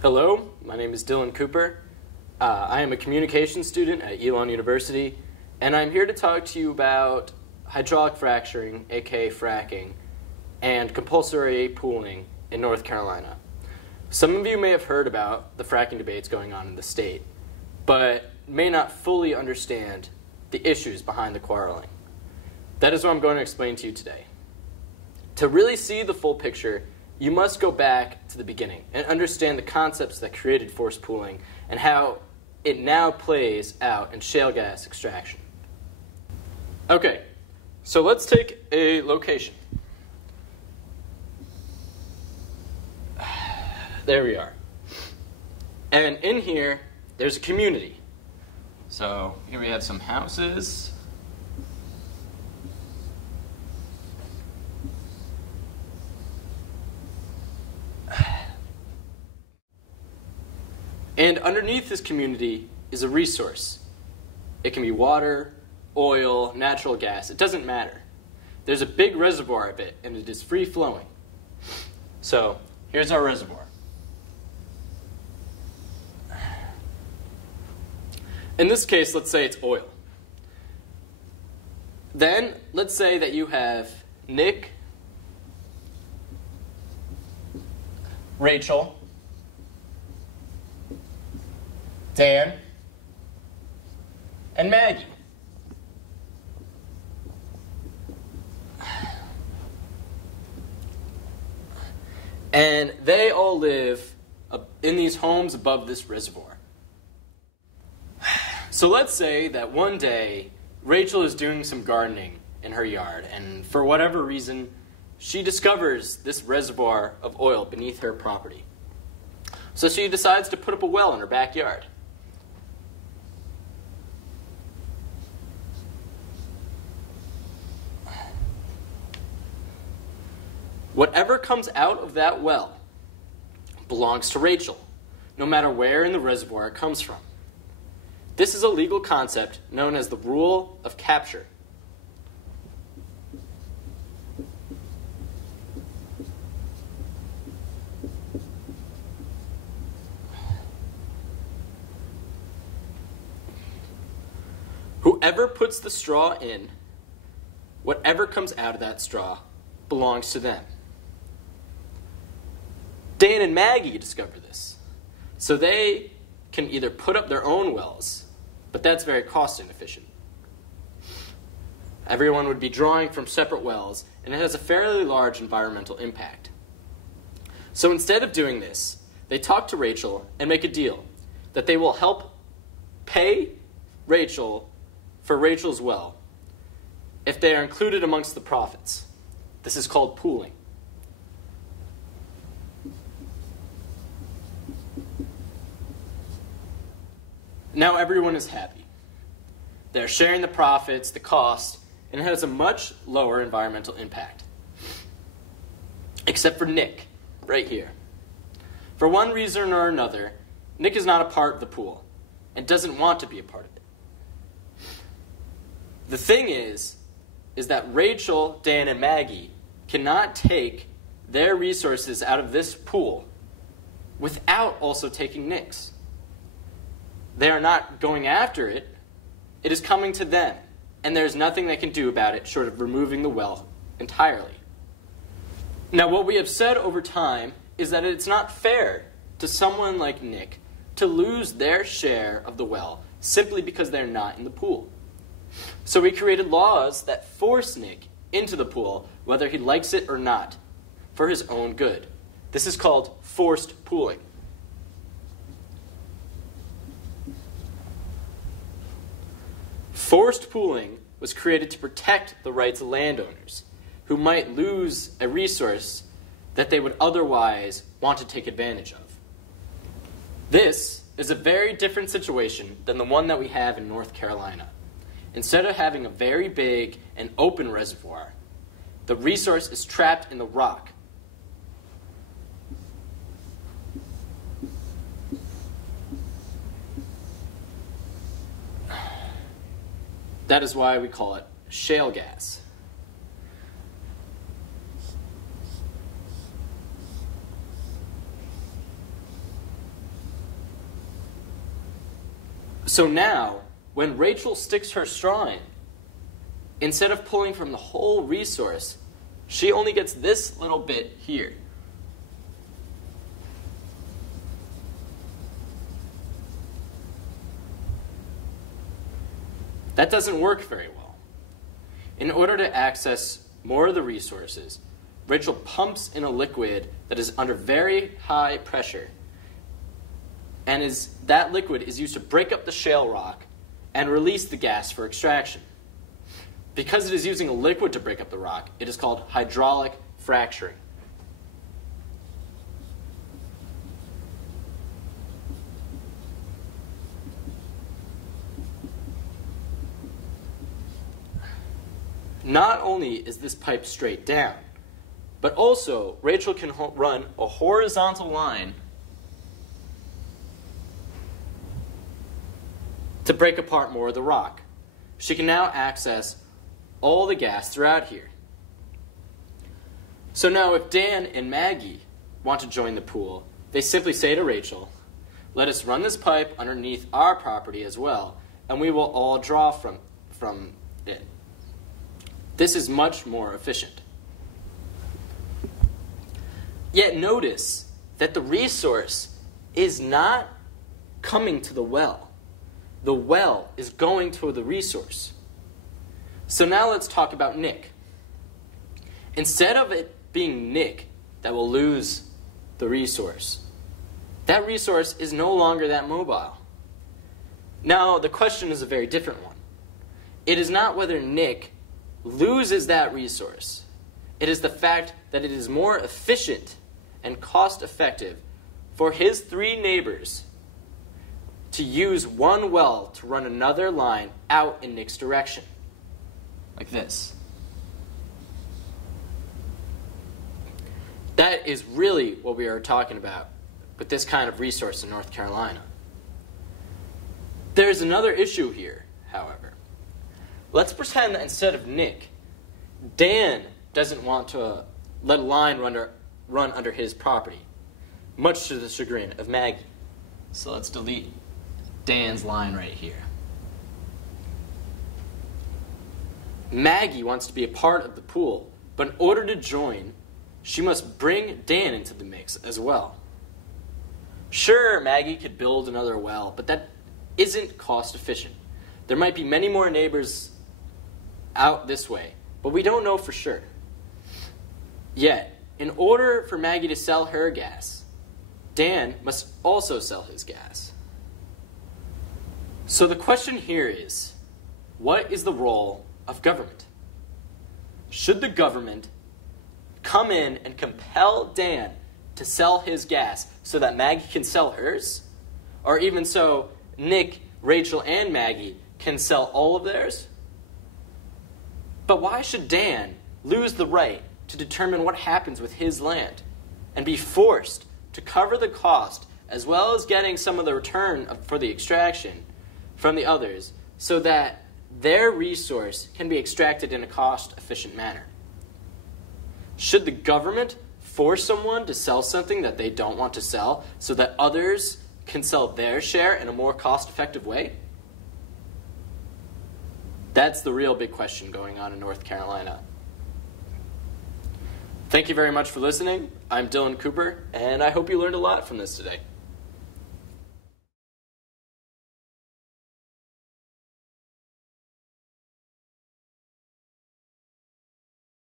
Hello, my name is Dylan Cooper. I am a communications student at Elon University, and I'm here to talk to you about hydraulic fracturing, aka fracking, and compulsory pooling in North Carolina. Some of you may have heard about the fracking debates going on in the state, but may not fully understand the issues behind the quarreling. That is what I'm going to explain to you today. To really see the full picture, you must go back to the beginning and understand the concepts that created forced pooling and how it now plays out in shale gas extraction. Okay, so let's take a location. There we are. And in here, there's a community. So here we have some houses. And underneath this community is a resource. It can be water, oil, natural gas. It doesn't matter. There's a big reservoir of it, and it is free flowing. So here's our reservoir. In this case, let's say it's oil. Then let's say that you have Nick, Rachel, Dan, and Maggie. And they all live in these homes above this reservoir. So let's say that one day Rachel is doing some gardening in her yard, and for whatever reason, she discovers this reservoir of oil beneath her property. So she decides to put up a well in her backyard. Whatever comes out of that well belongs to Rachel, no matter where in the reservoir it comes from. This is a legal concept known as the rule of capture. Whoever puts the straw in, whatever comes out of that straw belongs to them. Dan and Maggie discover this, so they can either put up their own wells, but that's very cost inefficient. Everyone would be drawing from separate wells, and it has a fairly large environmental impact. So instead of doing this, they talk to Rachel and make a deal that they will help pay Rachel for Rachel's well if they are included amongst the profits. This is called pooling. Now everyone is happy. They're sharing the profits, the cost, and it has a much lower environmental impact. Except for Nick, right here. For one reason or another, Nick is not a part of the pool and doesn't want to be a part of it. The thing is that Rachel, Dan, and Maggie cannot take their resources out of this pool without also taking Nick's. They are not going after it. It is coming to them, and there's nothing they can do about it short of removing the well entirely. Now, what we have said over time is that it's not fair to someone like Nick to lose their share of the well simply because they're not in the pool. So we created laws that force Nick into the pool, whether he likes it or not, for his own good. This is called forced pooling. Forced pooling was created to protect the rights of landowners who might lose a resource that they would otherwise want to take advantage of. This is a very different situation than the one that we have in North Carolina. Instead of having a very big and open reservoir, the resource is trapped in the rock. That is why we call it shale gas. So now, when Rachel sticks her straw in, instead of pulling from the whole resource, she only gets this little bit here. That doesn't work very well. In order to access more of the resources, Rachel pumps in a liquid that is under very high pressure, and that liquid is used to break up the shale rock and release the gas for extraction. Because it is using a liquid to break up the rock, it is called hydraulic fracturing. Not only is this pipe straight down, but also Rachel can run a horizontal line to break apart more of the rock. She can now access all the gas throughout here. So now if Dan and Maggie want to join the pool, they simply say to Rachel, "Let us run this pipe underneath our property as well, and we will all draw from it." This is much more efficient. Yet notice that the resource is not coming to the well. The well is going to the resource. So now let's talk about Nick. Instead of it being Nick that will lose the resource, that resource is no longer that mobile. Now the question is a very different one. It is not whether Nick loses that resource. It is the fact that it is more efficient and cost-effective for his 3 neighbors to use one well to run another line out in Nick's direction, like this. That is really what we are talking about with this kind of resource in North Carolina. There's another issue here, however. Let's pretend that instead of Nick, Dan doesn't want to let a line run under his property, much to the chagrin of Maggie. So let's delete Dan's line right here. Maggie wants to be a part of the pool, but in order to join, she must bring Dan into the mix as well. Sure, Maggie could build another well, but that isn't cost efficient. There might be many more neighbors out this way, but we don't know for sure. Yet, in order for Maggie to sell her gas, Dan must also sell his gas. So the question here is, what is the role of government? Should the government come in and compel Dan to sell his gas so that Maggie can sell hers? Or even so, Nick, Rachel, and Maggie can sell all of theirs? But why should Dan lose the right to determine what happens with his land and be forced to cover the cost as well as getting some of the return for the extraction from the others so that their resource can be extracted in a cost-efficient manner? Should the government force someone to sell something that they don't want to sell so that others can sell their share in a more cost-effective way? That's the real big question going on in North Carolina. Thank you very much for listening. I'm Dylan Cooper, and I hope you learned a lot from this today.